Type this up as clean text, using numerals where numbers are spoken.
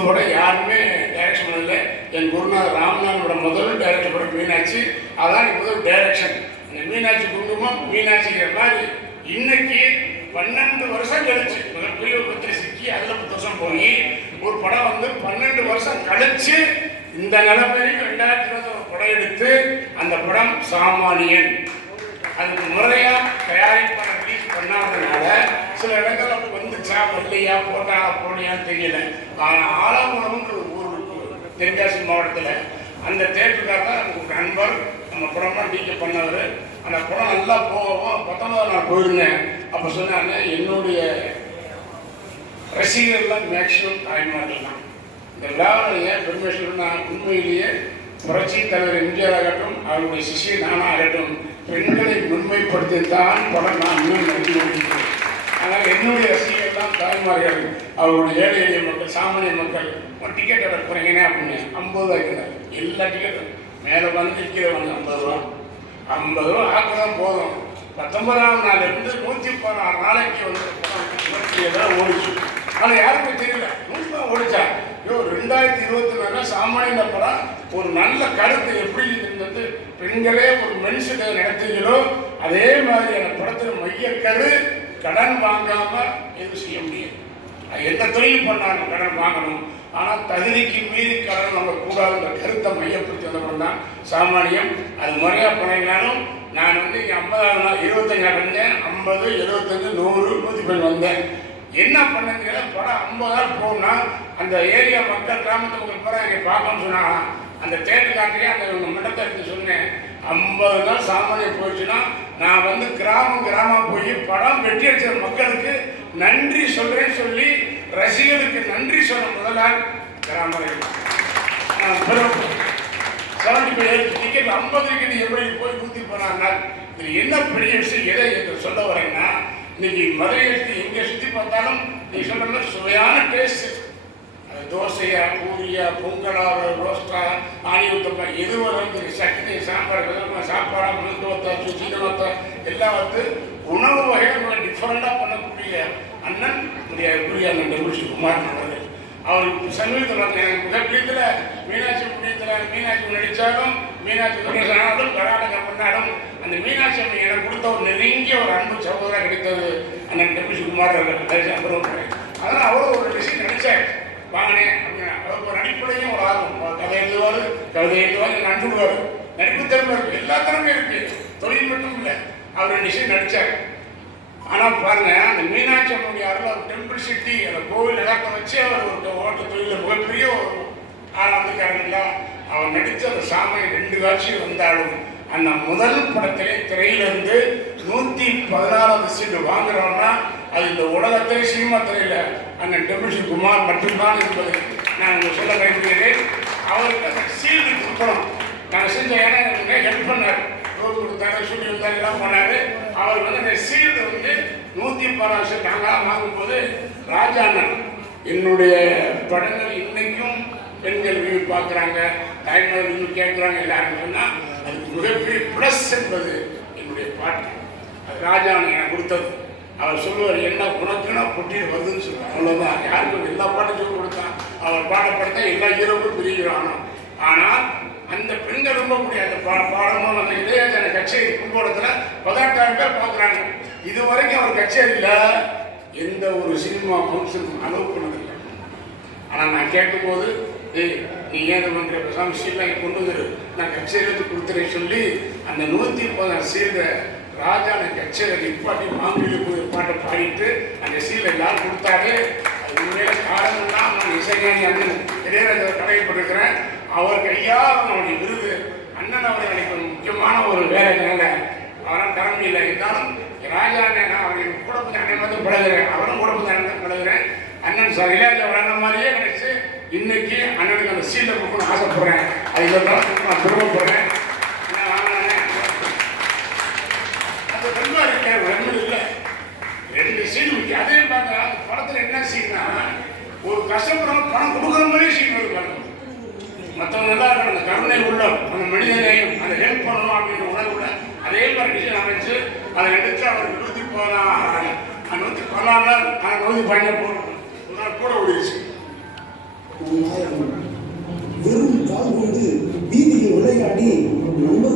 50 படம் யாருமே டைரக்ஷன் பண்ணல. என் குருநாதர் ராமநாதனோட முதல் டைரக்டர் படம் மீனாட்சி. அதான் முதல் டைரக்ஷன். இந்த மீனாட்சி குங்குமம் மீனாட்சிங்கிற மாதிரி இன்னைக்கு 12 வருஷம் கழிச்சு மிகப்பெரிய ஒரு பத்திரை சிக்கி அதில் 10 வருஷம் போய் ஒரு படம் வந்து 12 வருஷம் கழிச்சு இந்த நிலைமைக்கு 2021 படம் எடுத்து அந்த படம் சாமானியன். அதுக்கு முறையா தயாரிப்பான ரிலீஸ் பண்ணாததுனால சில இடங்கள் அப்படி வந்துச்சா வரலையா போட்டான்னு தெரியல. ஆலங்குளம்ன்ற ஒரு ஊர் தென்காசி மாவட்டத்தில் அந்த தேட்டருக்காக தான் நமக்கு ஒரு நண்பர் நம்ம படமாக டிகே பண்ணவர். அந்த படம் நல்லா போகவும் 19ஆம் நாள் போயிருந்தேன். அப்போ சொன்னாங்க என்னுடைய ரசிகர்கள்லாம் மேக்சிமம் தாய்மார்கள் தான். இந்த விழாவில் ஏன் பெருமை சொல்ல உண்மையிலேயே புரட்சி தலைவர் எம்ஜிஆர் ஆகட்டும் அவருடைய சிஷிய நானாகட்டும் பெண்களை முன்மைப்படுத்தித்தான் படம் நான் இன்னும் நன்றி கொண்டிருக்கிறேன். ஆனால் என்னுடைய ரசிகர்கள் தான் தாய்மார்கள், அவருடைய ஏழை எளிய மக்கள், சாமானிய மக்கள். ஒரு டிக்கெட் எடுக்க போறீங்கன்னா அப்படின்னு 50 ரூபாய்க்கு எல்லா டிக்கெட்டும் மேலே வந்து நிற்கிறவங்க 50 ரூபா. 50 ரூபா ஆக்குதான் போதும். 19ஆம் நாளிலிருந்து 116 நாளைக்கு வந்து ஓடிச்சு. ஆனால் யாருமே தெரியல 100 தான் ஓடிச்சா. 2024 சாமானிய படம் ஒரு நல்ல கருத்து எப்படி இருந்தது. பெண்களே ஒரு மனுஷனை நடத்துகிறோ அதே மாதிரியான படத்தில் மையக்கரு கடன் வாங்காம எதுவும் செய்ய முடியும். எந்த தொழில் பண்ணாலும் கடன் வாங்கணும். ஆனால் தகுதிக்கு மீறி கடன் வாங்க கூடாதுன்ற கருத்தை மையப்படுத்தி வந்த படம் தான் சாமானியம். அது முறையாக பண்ணினாலும் நான் வந்து 50ஆம் நாள் 25 வந்தேன். 50, 75, 100, 110 வந்தேன். என்ன பண்ணுங்கிற படம் 50 நாள் போகணும்னா அந்த ஏரியா மக்கள் கிராமத்து மக்கள் படம் என்னை பார்க்கணும்னு சொன்னாங்க. அந்த தேட்டருக்காகவே அந்த மண்டபத்தை எடுத்து சொன்னேன். 50 நாள் சாமானியம் போயிடுச்சுன்னா நான் வந்து கிராமம் போய் படம் வெற்றி அடிச்ச மக்களுக்கு நன்றி சொல்றேன்னு சொல்லி ரசிகர்களுக்கு நன்றி சொல்ல முதலால் கிராம 75 டிக்கெட் 50 டிக்கெட் எப்படி போய் ஊற்றி போனாங்க. இதில் என்ன பெரிய விஷயம் எதை என்று சொல்ல வரேன்னா இன்னைக்கு மதுரை எடுத்து எங்கே சுற்றி பார்த்தாலும் நீ சொல்ற மாதிரி சுவையான டேஸ்ட். அது தோசையா பூரியா பொங்கலா ரோஸ்டா ஆணி ஊத்தப்பா எது வரும் சட்னி சாம்பார் சாப்பாடா மருத்துவத்தை சுச்சினவத்தை எல்லாம் வந்து உணவு வகைகள் டிஃப்ரெண்டாக பண்ணக்கூடிய அண்ணன் அண்ணன் டெபுஷி குமார் அவர்கள். அவர் சமீபத்தில் எனக்கு மிகப்பெரியத்தில் மீனாட்சி நடித்தாலும் மீனாட்சி துணேசனாலும் கர்நாடகா பண்ணாலும் அந்த மீனாட்சி அம்மன் எனக்கு கொடுத்த ஒரு நெருங்கிய ஒரு அன்பு சகோதராக கிடைத்தது அண்ணன் டெபுஷி குமார் அவர்கள். அதனால் அவரும் ஒரு விஷயம் நடித்தார் வாங்கினேன் அப்படின்னா அவருக்கு ஒரு நடிப்புலையும் ஒரு ஆர்வம். கதை எழுதுவார் நண்புடுவார். நடிப்பு திறமை இருக்கு, எல்லா திறமையும் இருக்கு, தொழில் மட்டும் இல்லை. அவர் 2 விஷயம் நடித்தார். ஆனால் பாருங்க அந்த மீனாட்சி அம்மனுடைய அருள் டெம்பிள் சிட்டி அந்த கோவில் இடத்தை வச்சு அவர் ஒரு ஓட்ட தொழிலில் மிகப்பெரிய ஒரு ஆரம்பிக்காரங்களா அவர் நடித்த அந்த சாமி 2 காட்சிகள் வந்தாலும் அந்த முதல் படத்திலே திரையிலிருந்து 116வது சீட்டு வாங்குறோம்னா அது இந்த உலகத்திலே சினிமா திரையில் அண்ணன் டெபுஷி குமார் மட்டும்தான் என்பதை நான் சொல்ல விரும்புகிறேன். அவருக்கு அந்த சீல்டு கொடுக்கணும். நாங்கள் செஞ்ச ஏன்னா ஹெல்ப் பண்ணார், ரோடு கொடுத்தாரு, சுட்டி கொடுத்தாரு, எல்லாம் பண்ணாரு. அவர் வந்து அந்த சீல்டு வந்து 116 நாங்களாக வாங்கும்போது ராஜா அண்ணன் என்னுடைய படங்கள் இன்னைக்கும் பெண்கள் விரும்பி பார்க்குறாங்க, தாய்மார் விரும்பி கேட்குறாங்க எல்லாரும் சொன்னால் அதுக்கு மிகப்பெரிய ப்ளஸ் என்பது என்னுடைய பாட்டு. அது ராஜா அண்ணன் எனக்கு கொடுத்தது. அவர் சொல்லுவார் என்ன உனக்குன்னா பொட்டியில் வருதுன்னு சொல்லுவார். அவ்வளோதான். யாருக்கும் எல்லா பாட்டும் சொல்லி கொடுத்தான். அவர் பாடப்படுத்த எல்லா ஹீரோவும் பெரிய ஹீரோ ஆனோம். ஆனால் அந்த பெண்கள் விரும்பக்கூடிய அந்த பாடமும் அந்த இளையராஜா கச்சேரி கும்பகோணத்தில் 18,000 பேர் பார்க்குறாங்க. இது வரைக்கும் அவர் கச்சேரியில் எந்த ஒரு சினிமா ஃபங்க்ஷனுக்கும் அலோவ் பண்ணதில்லை. ஆனால் நான் கேட்கும்போது நீ ஏன் பண்ணுற சம்சீலாம் கொண்டு வந்துரு நான் கச்சேரி கொடுத்துறேன் சொல்லி அந்த 116 சீலை ராஜான கச்சேரி நிப்பாட்டி மாங்குடியில் போய் பாட்டை பாடிட்டு அந்த சீலை எல்லாரும் கொடுத்தாரு. அது உண்மையில காரணம்லாம் நான் இசைஞானி அண்ணன் இளையராஜா கடையப்பட்டிருக்கிறேன். அவர் கையால் அவனுடைய விருது அண்ணன் அவர்கள் எனக்கு முக்கியமான ஒரு வேலைனால அவரால் தர முடியல. இருந்தாலும் ராஜா அண்ணன் அவர்கள் கூட கொஞ்சம் அண்ணன் வந்து பழகிறேன், அவரும் கூட கொஞ்சம் அண்ணன் பழகிறேன். அண்ணன் சார் இளையராஜா வளர்ந்த மாதிரியே நினைச்சு இன்னைக்கு அண்ணனுக்கு அந்த சீலை கொடுக்கணும்னு ஆசைப்படுறேன். அது இருந்தாலும் நான் பெருமைப்படுறேன். அந்த வெண்மை இருக்கார், வெண்மை இல்லை 2 சீன் இருக்கு. அதே பார்க்க அந்த படத்தில் என்ன சீன்னா ஒரு கஷ்டப்படுறவங்க பணம் கொடுக்குற மாதிரியே சீன் இருக்காங்க. மற்றவங்க எல்லாம் அந்த கருணை உள்ளம், அந்த மனிதனையும் அதை ஹெல்ப் பண்ணணும் அப்படின்ற உணர்வுல அதே மாதிரி டிசைன் அமைச்சு அதை எடுத்து அவருக்கு 116 நாள் 114 நாள் 115 போகணும். ஒரு நாள் கூட ஓடிடுச்சு. நம் நாயகன் வெறும் கால் கொண்டு வீதியில் விளையாடி நண்பர்